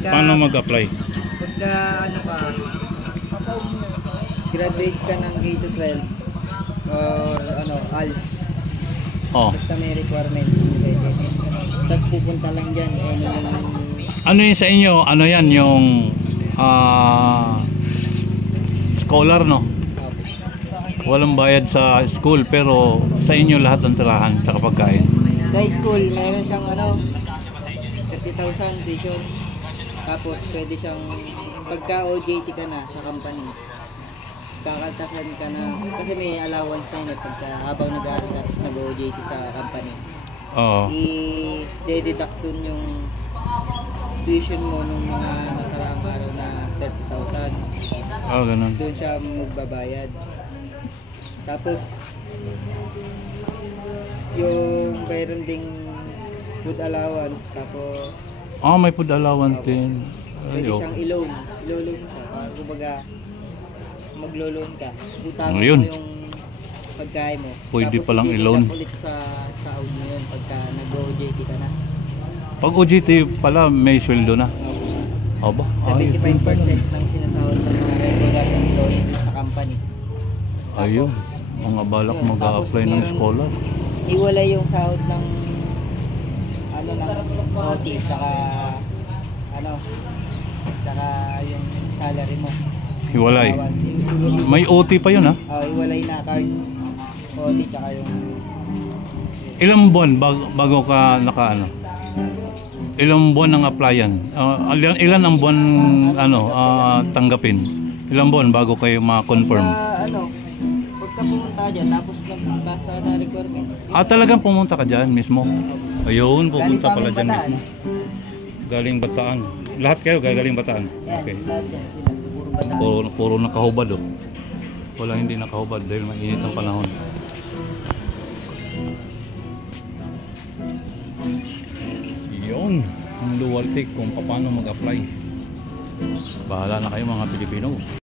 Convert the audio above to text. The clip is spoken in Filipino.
Paano mag-apply? Pagka ano ka, graduate ka ng K-12 or ano, ALS. Oh. Basta may requirements. Tapos pupunta lang dyan. Ano yun sa inyo? Ano yan? Yung scholar, no? Walang bayad sa school pero sa inyo lahat ng tirahan sa pagkain. Sa school, meron siyang ano, 30,000 tuition. Tapos pwede siyang, pagka OJT ka na sa company, kakaltasan ka na, kasi may allowance na yun pagka habang nag-aaral ka, tapos nag-OJT sa company. Oo. I-deduct dun yung tuition mo nung mga nakaraang araw na 30,000. Oh, ganun. Doon siya magbabayad. Tapos yung mayroon ding food allowance, tapos May food allowance din. pwede siyang i-loan ka, kumbaga maglo-loan ka, utang mo Ayun. yung pagkain mo, Pwede tapos palang i-deduct i-loan. ulit sa sahod mo yun pagka nag-OJT ka na. Pag OJT pala may sweldo na. Aba, 75% ng sinasahod ng mga regular employee dun sa company. ayun. Mga balak yun, mag-a-apply tapos ng meron- scholar. Hiwalay yung sahod ng ano ng OT saka ano saka yung salary mo. Hiwalay. Allowance. May OT pa yun, ha? Hiwalay na card OT tsaka yung Ilang buwan bago ka naka-ano? Ilang buwan ang applyan? Ilan ang buwan tanggapin? Ilang buwan bago kayo ma-confirm? ano pagka pumunta dyan tapos nagpasa na requirements. Talagang pumunta ka dyan mismo? Ayun, pupunta Galing pala pa dyan Bataan. mismo. Galing Bataan. Lahat kayo gagaling Bataan? Yan, Okay. lahat yan sila. Puro Bataan. Puro nakahubad, oh. Wala hindi nakahubad dahil mainit ang panahon. Yun, ang luwaltik kung paano mag-apply. Bahala na kayo mga Pilipino.